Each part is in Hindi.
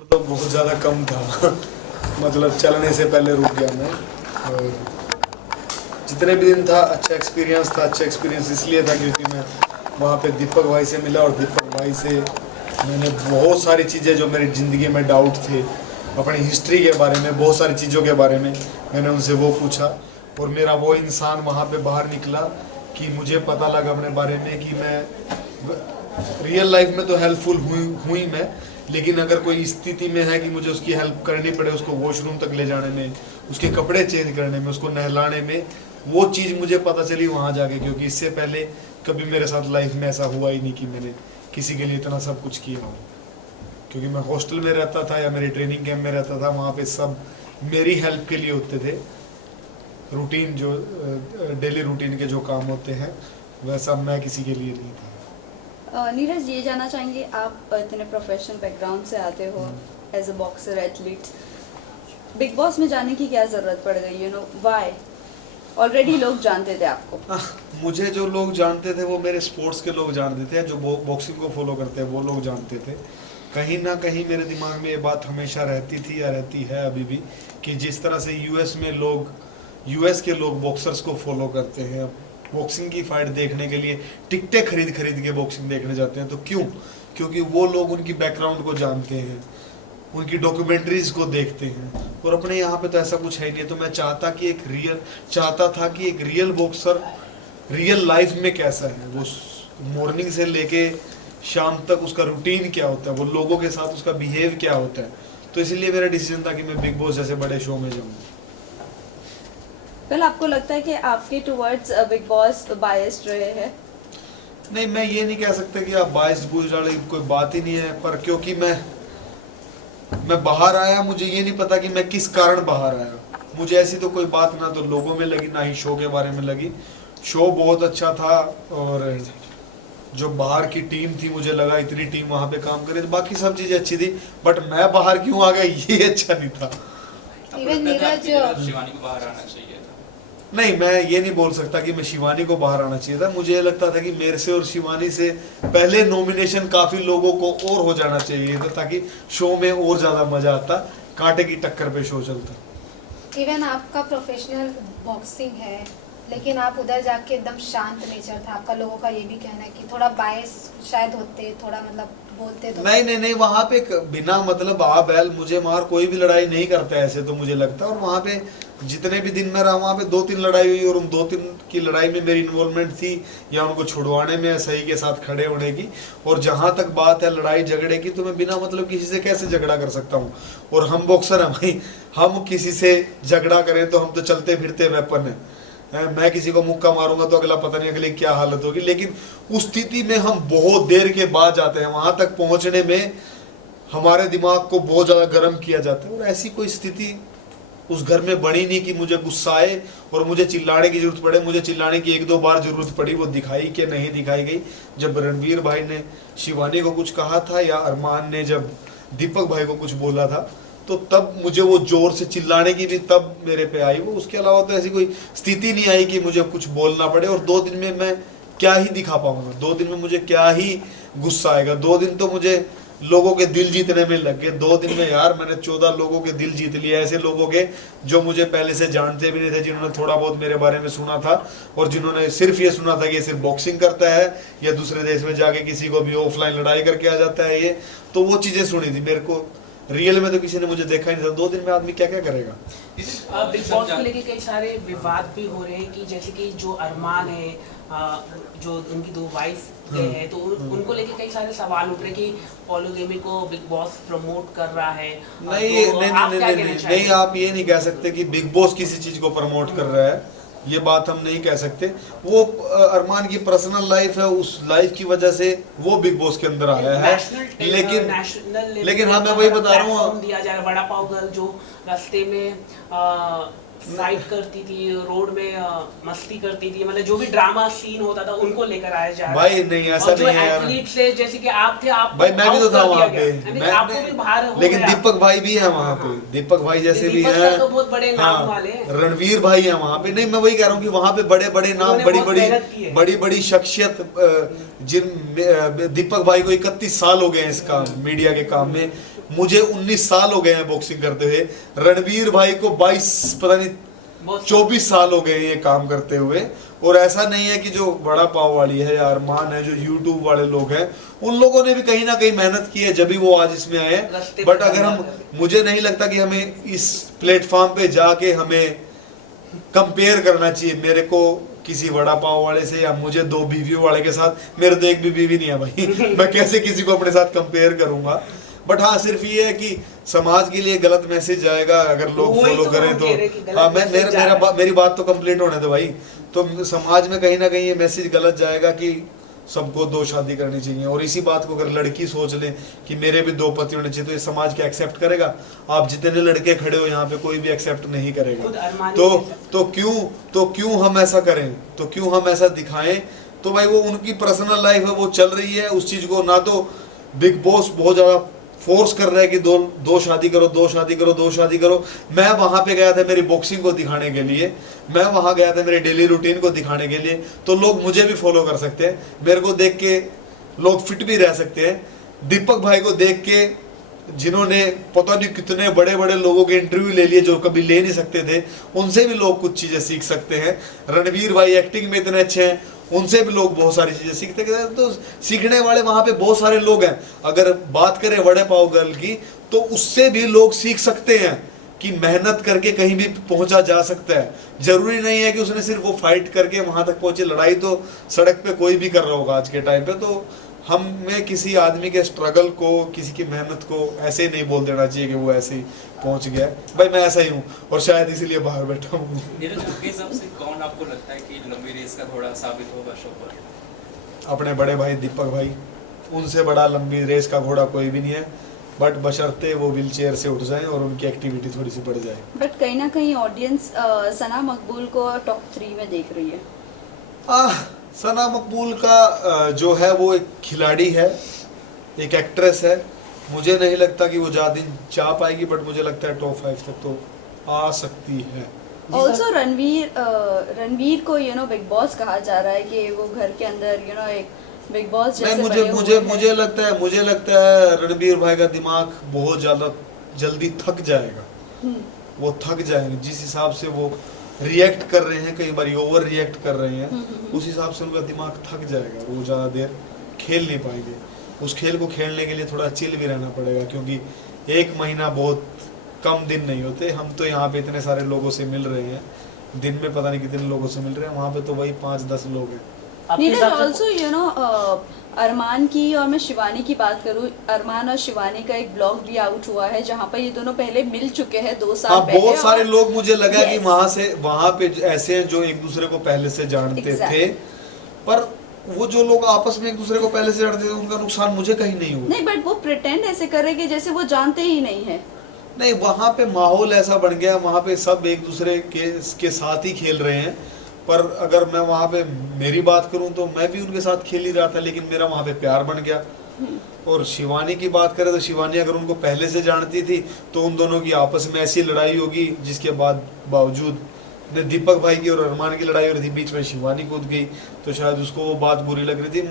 तो बहुत ज़्यादा कम था मतलब चलने से पहले रुक गया मैं। और जितने भी दिन था अच्छा एक्सपीरियंस इसलिए था क्योंकि मैं वहाँ पे दीपक भाई से मिला और दीपक भाई से मैंने बहुत सारी चीज़ें जो मेरी ज़िंदगी में डाउट थे अपनी हिस्ट्री के बारे में, बहुत सारी चीज़ों के बारे में मैंने उनसे वो पूछा और मेरा वो इंसान वहाँ पे बाहर निकला कि मुझे पता लगा अपने बारे में कि मैं रियल लाइफ में तो हेल्पफुल हुई मैं, लेकिन अगर कोई स्थिति में है कि मुझे उसकी हेल्प करनी पड़े, उसको वॉशरूम तक ले जाने में, उसके कपड़े चेंज करने में, उसको नहलाने में, वो चीज़ मुझे पता चली वहाँ जाके, क्योंकि इससे पहले कभी मेरे साथ लाइफ में ऐसा हुआ ही नहीं कि मैंने किसी के लिए इतना सब कुछ किया हो। क्योंकि मैं हॉस्टल में रहता था या मेरे ट्रेनिंग कैंप में रहता था, वहाँ पे सब मेरी हेल्प के लिए होते थे। रूटीन जो डेली रूटीन के जो काम होते हैं वैसा मैं किसी के लिए नहीं था। नीरज, ये जानना चाहेंगे, आप इतने प्रोफेशनल बैकग्राउंड से आते हो, as a boxer athlete, Bigg Boss में जाने की क्या ज़रूरत पड़ गई? You know why? ऑलरेडी लोग जानते थे आपको। मुझे जो लोग जानते थे वो मेरे स्पोर्ट्स के लोग जानते थे, जो बॉक्सिंग को फॉलो करते हैं वो लोग जानते थे। कहीं ना कहीं मेरे दिमाग में ये बात हमेशा रहती थी या रहती है अभी भी कि जिस तरह से यूएस के लोग बॉक्सर्स को फॉलो करते हैं, बॉक्सिंग की फाइट देखने के लिए टिकटें खरीद के बॉक्सिंग देखने जाते हैं, तो क्यों? क्योंकि वो लोग उनकी बैकग्राउंड को जानते हैं, उनकी डॉक्यूमेंट्रीज को देखते हैं। और अपने यहाँ पे तो ऐसा कुछ है नहीं। तो मैं चाहता था कि एक रियल बॉक्सर रियल लाइफ में कैसा है, वो मॉर्निंग से लेके शाम तक उसका रूटीन क्या होता है, वो लोगों के साथ उसका बिहेव क्या होता है। तो इसलिए मेरा डिसीजन था कि मैं बिग बॉस जैसे बड़े शो में जाऊँ। कल आपको लगता है कि आपके टुवर्ड्स बिग बॉस बायस्ड रहे हैं? नहीं, मैं ये नहीं कह सकता कि आप बायस्ड बूझ डाले, कोई बात ही नहीं है। पर क्योंकि मैं बाहर आया, मुझे ये नहीं पता कि मैं किस कारण बाहर आया। मुझे ऐसी तो कोई बात ना तो लोगों में लगी, ना ही शो के बारे में लगी। शो बहुत अच्छा था और जो बाहर की टीम थी, मुझे लगा इतनी टीम वहाँ पे काम करे, तो बाकी सब चीज़ें अच्छी थी। बट मैं बाहर क्यों आ गया ये अच्छा नहीं था। इवन नीरज शिवानी को बाहर आना चाहिए था। नहीं, मैं ये नहीं बोल सकता कि मैं शिवानी को बाहर आना चाहिए था। मुझे ये लगता था कि मेरे से और शिवानी से पहले नॉमिनेशन काफी लोगों को और हो जाना चाहिए था, ताकि शो में और ज्यादा मजा आता, कांटे की टक्कर पे शो चलता। इवन आपका प्रोफेशनल बॉक्सिंग है, लेकिन आप उधर जाके एकदम शांत नेचर था आपका। लोगों का ये भी कहना है कि थोड़ा बायस शायद होते, थोड़ा मतलब बोलते तो नहीं, वहाँ पे बिना मतलब आ बैल मुझे मार कोई भी लड़ाई नहीं करता ऐसे तो मुझे लगता है। और वहाँ पे जितने भी दिन में रहा, वहाँ पे 2-3 लड़ाई हुई और उन 2-3 की लड़ाई में मेरी इन्वॉल्वमेंट थी, या उनको छुड़वाने में सही के साथ खड़े होने की। और जहाँ तक बात है लड़ाई झगड़े की, तो मैं बिना मतलब किसी से कैसे झगड़ा कर सकता हूँ? और हम बॉक्सर हैं भाई, हम किसी से झगड़ा करें तो हम तो चलते फिरते वेपन है। मैं किसी को मुक्का मारूंगा तो अगला पता नहीं अगली क्या हालत होगी। लेकिन उस स्थिति में हम बहुत देर के बाद जाते हैं, वहां तक पहुंचने में हमारे दिमाग को बहुत ज्यादा गर्म किया जाता है। और ऐसी कोई स्थिति उस घर में बनी नहीं कि मुझे गुस्सा आए और मुझे चिल्लाने की जरूरत पड़े। मुझे चिल्लाने की 1-2 बार जरूरत पड़ी, वो दिखाई कि नहीं दिखाई गई। जब रणवीर भाई ने शिवानी को कुछ कहा था, या अरमान ने जब दीपक भाई को कुछ बोला था, तो तब मुझे वो जोर से चिल्लाने की भी तब मेरे पे आई वो। उसके अलावा तो ऐसी कोई स्थिति नहीं आई कि मुझे कुछ बोलना पड़े। और 2 दिन में मैं क्या ही दिखा पाऊंगा, 2 दिन में मुझे क्या ही गुस्सा आएगा। 2 दिन तो मुझे लोगों के दिल जीतने में लग गए। 2 दिन में यार मैंने 14 लोगों के दिल जीत लिए, ऐसे लोगों के जो मुझे पहले से जानते भी नहीं थे, जिन्होंने थोड़ा बहुत मेरे बारे में सुना था और जिन्होंने सिर्फ ये सुना था कि ये सिर्फ बॉक्सिंग करता है या दूसरे देश में जाके किसी को भी ऑफलाइन लड़ाई करके आ जाता है। ये तो वो चीजें सुनी थी। मेरे को रियल में तो किसी ने मुझे देखा ही नहीं था। 2 दिन में आदमी क्या क्या करेगा। बिग बॉस को लेके कई सारे विवाद भी हो रहे हैं कि जैसे कि जो अरमान है, जो उनकी 2 वाइफ है, तो उनको लेके कई सारे सवाल उठ रहे कि पॉलीगैमी को बिग बॉस प्रमोट कर रहा है। नहीं, आप ये नहीं कह सकते कि बिग बॉस किसी चीज को प्रमोट कर रहा है, ये बात हम नहीं कह सकते। वो अरमान की पर्सनल लाइफ है, उस लाइफ की वजह से वो बिग बॉस के अंदर आया है। लेकिन हाँ, मैं वही बता रहा हूँ, दिया जा रहा है। वड़ा पाव गर्ल जो रास्ते में फाइट करती थी, रोड में मस्ती करती थी, मतलब जो भी ड्रामा सीन होता था उनको लेकर आया जा रहा है। भाई नहीं, ऐसा नहीं है यार। एथलीट से जैसे कि आप थे, आप भाई मैं भी तो था वहाँ पे, आपको भी बाहर हो लेकिन गया। दीपक भाई भी है वहाँ पे। दीपक भाई जैसे भी हैं, तो बहुत बड़े नाम वाले हैं। रणवीर भाई है वहाँ पे। नहीं, मैं वही कह रहा हूँ कि वहाँ पे बड़े बड़े नाम, बड़ी बड़ी शख्सियत, जिन दीपक भाई को 31 साल हो गए हैं इस काम मीडिया के काम में। मुझे 19 साल हो गए हैं बॉक्सिंग करते हुए, रणवीर भाई को 22 पता नहीं 24 साल हो गए ये काम करते हुए। और ऐसा नहीं है कि जो बड़ा पाव वाली है या अरमान है, जो यूट्यूब वाले लोग हैं, उन लोगों ने भी कहीं ना कहीं मेहनत की है जब भी वो आज इसमें आए हैं। बट अगर हम, मुझे नहीं लगता कि हमें इस प्लेटफॉर्म पे जाके हमें कंपेयर करना चाहिए मेरे को किसी वड़ा पाव वाले से, या मुझे 2 बीवियों वाले के साथ। मेरे तो एक भी बीवी नहीं है भाई मैं कैसे किसी को अपने साथ कंपेयर करूंगा। बट हाँ, सिर्फ ये है कि समाज के लिए गलत मैसेज जाएगा अगर लोग फॉलो करें तो। हाँ, मेरी बात तो कंप्लीट होने दो भाई। तो समाज में कहीं ना कहीं ये मैसेज गलत जाएगा कि सबको 2 शादी करनी चाहिए, और इसी बात को अगर लड़की सोच ले कि मेरे भी 2 पति होने चाहिए, तो ये समाज क्या एक्सेप्ट करेगा? आप जितने लड़के खड़े हो यहाँ पे, कोई भी एक्सेप्ट नहीं करेगा। तो क्यों हम ऐसा करें, तो क्यों हम ऐसा दिखाएं? तो भाई वो उनकी पर्सनल लाइफ है, वो चल रही है उस चीज को। ना तो बिग बॉस बहुत ज्यादा फोर्स कर रहा है कि दो शादी करो, 2 शादी करो, 2 शादी करो। मैं वहां पे गया था मेरी बॉक्सिंग को दिखाने के लिए, मैं वहां गया था मेरे डेली रूटीन को दिखाने के लिए। तो लोग मुझे भी फॉलो कर सकते हैं, मेरे को देख के लोग फिट भी रह सकते हैं। दीपक भाई को देख के, जिन्होंने पता नहीं कितने बड़े बड़े लोगों के इंटरव्यू ले लिए जो कभी ले नहीं सकते थे, उनसे भी लोग कुछ चीजें सीख सकते हैं। रणवीर भाई एक्टिंग में इतने अच्छे हैं, उनसे भी लोग बहुत सारी चीजें सीखते हैं। तो सीखने वाले वहां पे बहुत सारे लोग हैं। अगर बात करें वड़े पाव गर्ल की, तो उससे भी लोग सीख सकते हैं कि मेहनत करके कहीं भी पहुंचा जा सकता है। जरूरी नहीं है कि उसने सिर्फ वो फाइट करके वहां तक पहुंचे। लड़ाई तो सड़क पे कोई भी कर रहा होगा आज के टाइम पे। तो हमें किसी आदमी के स्ट्रगल को, किसी की मेहनत को ऐसे ही नहीं बोल देना चाहिए कि वो ऐसे ही पहुंच गया। भाई मैं ऐसा ही हूँ, और शायद इसीलिए बाहर बैठा हूँ। आपके हिसाब से कौन आपको लगता है कि लंबी रेस का घोड़ा साबित होगा शो पर? अपने बड़े भाई दीपक भाई, उनसे बड़ा लंबी रेस का घोड़ा कोई भी नहीं है। बट बशर्ते वो व्हील चेयर से उठ जाएं और उनकी एक्टिविटी थोड़ी सी बढ़ जाए। बट कहीं ना कहीं ऑडियंस सना मकबूल को टॉप 3 में देख रही है। सना मकबूल का जो है वो एक खिलाड़ी है, एक एक्ट्रेस है। मुझे नहीं लगता कि वो ज़्यादा दिन जा पाएगी, बट मुझे लगता है टॉप 5 तक तो आ सकती है। ऑल्सो रणवीर को बिग बॉस कहा जा रहा है कि वो घर के अंदर एक बिग बॉस जैसे मुझे लगता है रणवीर भाई का दिमाग बहुत ज़्यादा जल्दी थक जाएगा। वो थक जाएंगे जिस हिसाब से वो रिएक्ट कर रहे हैं, कई बार ओवर रिएक्ट कर रहे हैं, उस हिसाब से उनका दिमाग थक जाएगा। वो ज़्यादा देर खेल नहीं पाएंगे। उस खेल को खेलने के लिए थोड़ा चिल भी रहना पड़ेगा, क्योंकि 1 महीना बहुत कम दिन नहीं होते। हम तो यहाँ पे इतने सारे लोगों से मिल रहे हैं, दिन में पता नहीं कितने लोगों से मिल रहे हैं, वहाँ पे तो वही 5-10 लोग हैं। ऑल्सो अरमान की और मैं शिवानी की बात करूं, अरमान और शिवानी का एक ब्लॉग भी आउट हुआ है जहां पर ये दोनों पहले मिल चुके हैं 2 साल पहले। बहुत सारे लोग, मुझे लगा कि वहां पे ऐसे हैं जो एक दूसरे को पहले से जानते थे, पर वो जो लोग आपस में एक दूसरे को पहले से जानते थे उनका नुकसान मुझे कहीं नहीं हुआ। नहीं, बट वो प्रिटेंड ऐसे कर रहे कि जैसे वो जानते ही नहीं है। नहीं, वहां पे माहौल ऐसा बन गया, वहां पे सब एक दूसरे के साथ ही खेल रहे हैं। पर अगर मैं वहाँ पे मेरी बात करूँ तो मैं भी उनके साथ खेल ही रहा था, लेकिन मेरा वहाँ पे प्यार बन गया। और शिवानी की बात करें तो शिवानी अगर उनको पहले से जानती थी तो उन दोनों की आपस में ऐसी लड़ाई होगी जिसके बावजूद दीपक भाई की और अरमान की लड़ाई हो रही थी, बीच में शिवानी कूद गई, तो शायद उसको वो बात बुरी लग रही थी।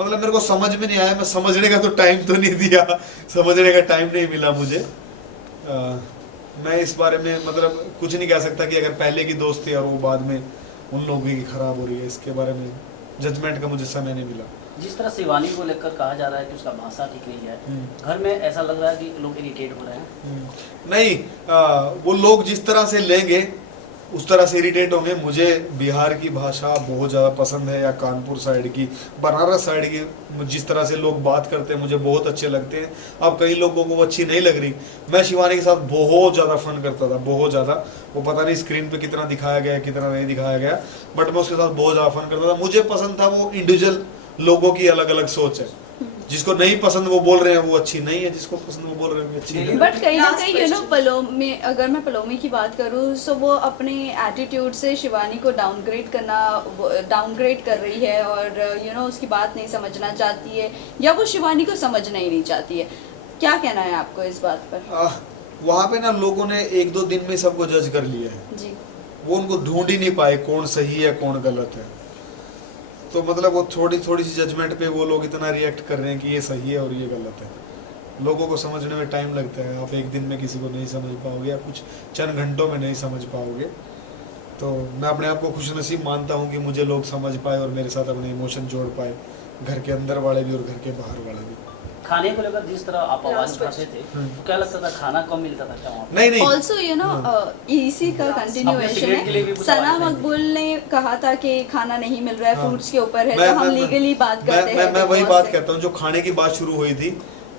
मतलब मेरे को समझ में नहीं आया, मैं समझने का तो टाइम तो नहीं दिया, समझने का टाइम नहीं मिला मुझे। मैं इस बारे में मतलब कुछ नहीं कह सकता कि अगर पहले की दोस्ती और वो बाद में उन लोगों की खराब हो रही है, इसके बारे में जजमेंट का मुझे समय नहीं मिला। जिस तरह शिवानी को लेकर कहा जा रहा है कि उसका भाषा ठीक नहीं है, घर में ऐसा लग रहा है कि लोग इरिटेट हो रहे हैं। नहीं, वो लोग जिस तरह से लेंगे उस तरह से इरिटेट होंगे। मुझे बिहार की भाषा बहुत ज़्यादा पसंद है, या कानपुर साइड की, बनारस साइड की जिस तरह से लोग बात करते हैं मुझे बहुत अच्छे लगते हैं। अब कई लोगों को वो अच्छी नहीं लग रही। मैं शिवानी के साथ बहुत ज़्यादा फन करता था, बहुत ज़्यादा। वो पता नहीं स्क्रीन पे कितना दिखाया गया कितना नहीं दिखाया गया, बट मैं उसके साथ बहुत ज़्यादा फन करता था। मुझे पसंद था। वो इंडिविजुअल लोगों की अलग अलग सोच है, जिसको नहीं पसंद वो बोल रहे हैं वो अच्छी नहीं है, जिसको पसंद वो बोल रहे हैं अच्छी है। बट कहीं ना कहीं पलोमी, अगर मैं पलोमी की बात करूँ तो वो अपने एटीट्यूड से शिवानी को डाउनग्रेड कर रही है, और उसकी बात नहीं समझना चाहती है, या वो शिवानी को समझना ही नहीं चाहती है। क्या कहना है आपको इस बात पर? वहाँ पे ना लोगों ने 1-2 दिन में सबको जज कर लिया है जी। वो उनको ढूंढ ही नहीं पाए कौन सही है कौन गलत है। तो मतलब वो थोड़ी सी जजमेंट पे वो लोग इतना रिएक्ट कर रहे हैं कि ये सही है और ये गलत है। लोगों को समझने में टाइम लगता है। आप एक दिन में किसी को नहीं समझ पाओगे या कुछ चंद घंटों में नहीं समझ पाओगे। तो मैं अपने आप को खुशनसीब मानता हूँ कि मुझे लोग समझ पाए और मेरे साथ अपने इमोशन जोड़ पाए, घर के अंदर वाले भी और घर के बाहर वाले भी। खाने को लेकर जिस तरह आप आवाज उठाते थे तो क्या लगता था खाना कम मिलता था क्या वहाँ पे? नहीं ऑल्सो यू नो इसी का कंटिन्यूएशन के लिए भी है। कुछ सना आवाज नहीं मकबूल ने कहा था कि खाना नहीं मिल रहा है, हाँ। फ्रूट्स के ऊपर है, मैं- तो हम मैं- लीगली बात करते हैं। मैं Big वही Boss बात से। कहता हूँ, जो खाने की बात शुरू हुई थी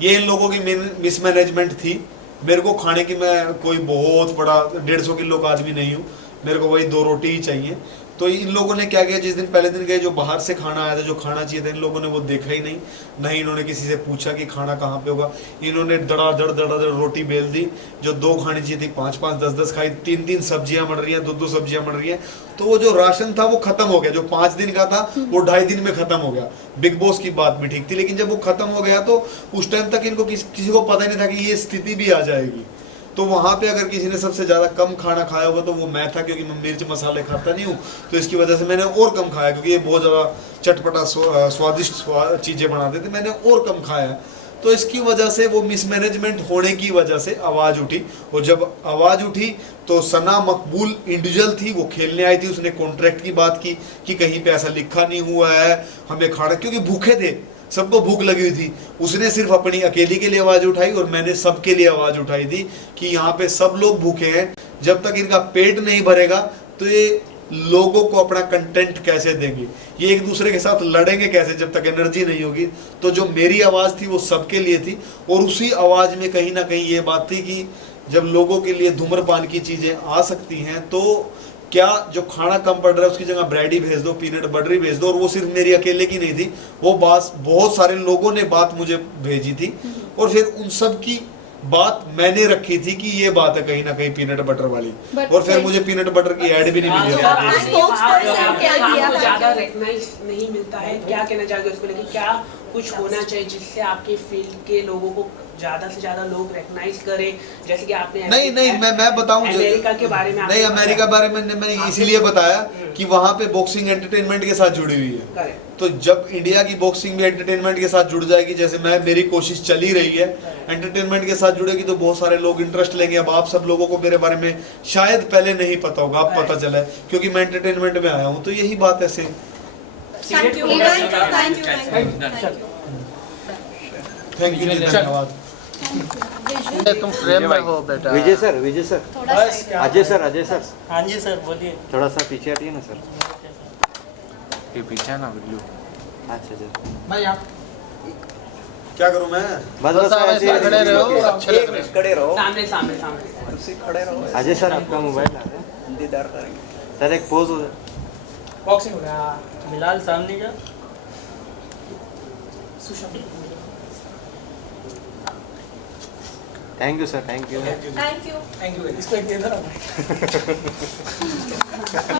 ये इन लोगों की मिसमैनेजमेंट थी। मेरे को खाने की, मैं कोई बहुत बड़ा 150 किलो का आदमी नहीं हूँ, मेरे को वही 2 रोटी ही चाहिए। तो इन लोगों ने क्या किया, जिस दिन पहले दिन गए जो बाहर से खाना आया था, जो खाना चाहिए था, इन लोगों ने वो देखा ही नहीं, नहीं इन्होंने किसी से पूछा कि खाना कहाँ पे होगा। इन्होंने दड़ा रोटी बेल दी, जो 2 खानी चाहिए थी 5-5 10-10 खाई, 3-3 सब्जियां बन रही हैं, 2-2 सब्जियां बन रही हैं। तो वो जो राशन था वो खत्म हो गया, जो 5 दिन का था वो 2.5 दिन में खत्म हो गया। बिग बॉस की बात भी ठीक थी, लेकिन जब वो खत्म हो गया तो उस टाइम तक इनको किसी को पता नहीं था कि ये स्थिति भी आ जाएगी। तो वहाँ पे अगर किसी ने सबसे ज़्यादा कम खाना खाया होगा तो वो मैं था, क्योंकि मैं मिर्च मसाले खाता नहीं हूँ, तो इसकी वजह से मैंने और कम खाया, क्योंकि ये बहुत ज़्यादा चटपटा स्वादिष्ट चीज़ें बनाते थे, मैंने और कम खाया। तो इसकी वजह से वो मिसमैनेजमेंट होने की वजह से आवाज़ उठी, और जब आवाज़ उठी तो सना मकबूल इंडिविजुअल थी, वो खेलने आई थी, उसने कॉन्ट्रैक्ट की बात की कि कहीं पे ऐसा लिखा नहीं हुआ है हमें खाना, क्योंकि भूखे थे, सबको भूख लगी हुई थी। उसने सिर्फ अपनी अकेली के लिए आवाज़ उठाई और मैंने सबके लिए आवाज़ उठाई थी कि यहाँ पे सब लोग भूखे हैं, जब तक इनका पेट नहीं भरेगा तो ये लोगों को अपना कंटेंट कैसे देंगे, ये एक दूसरे के साथ लड़ेंगे कैसे जब तक एनर्जी नहीं होगी। तो जो मेरी आवाज़ थी वो सबके लिए थी, और उसी आवाज़ में कहीं ना कहीं ये बात थी कि जब लोगों के लिए धूम्रपान की चीज़ें आ सकती हैं तो क्या जो खाना कम पड़ रहा है उसकी जगह ब्रेड ही भेज दो, पीनट बटर ही भेज दो। और वो सिर्फ मेरी अकेले की नहीं थी, वो बात बहुत सारे लोगों ने बात मुझे भेजी थी, और फिर उन सब की बात मैंने रखी थी कि ये बात है कहीं ना कहीं पीनट बटर वाली, और फिर मुझे पीनट बटर की ऐड भी नहीं मिली तो है। आपने spokesperson क्या किया? ज्यादा रिकॉग्नाइज नहीं मिलता है, क्या कहना चाहोगे उसको लेके? क्या कुछ होना चाहिए जिससे आपके फील्ड के लोगों को ज्यादा से ज्यादा लोग रिकॉग्नाइज करें, जैसे कि आपने नहीं मैं बताऊं अमेरिका के बारे में नहीं, अमेरिका के बारे में मैंने इसीलिए बताया कि वहाँ पे बॉक्सिंग एंटरटेनमेंट के साथ जुड़ी हुई है। करेक्ट। तो जब इंडिया की बॉक्सिंग भी एंटरटेनमेंट के साथ जुड़ जाएगी, जैसे मेरी कोशिश चली रही है, एंटरटेनमेंट के साथ जुड़ेगी तो बहुत सारे लोग इंटरेस्ट लेंगे। अब आप सब लोगों को मेरे बारे में शायद पहले नहीं पता होगा, अब पता चला है क्योंकि मैं एंटरटेनमेंट में आया हूँ, तो यही बात है सेम। थैंक यू, धन्यवाद। तुम फ्रेम में हो बेटा। विजय सर थोड़ा side पे। अजय सर हाँ जी सर बोलिए। थोड़ा सा पीछे हटिए ना सर। ये पीछे है ना बिल्लू। अच्छा सर, भाई आप क्या करूँ मैं? बस ऐसे ही खड़े रहो, अच्छे लग रहे हो। खड़े रहो। सामने सामने सामने खड़े रहो। अजय सर आपका मोबाइल आ रहा है, दीदार करेंगे सर, एक पोज हो जाए। बॉक्सिंग हो गया। बिलाल सामने जा। Thank you sir, thank you. Thank you. इसको एक दे दो ना।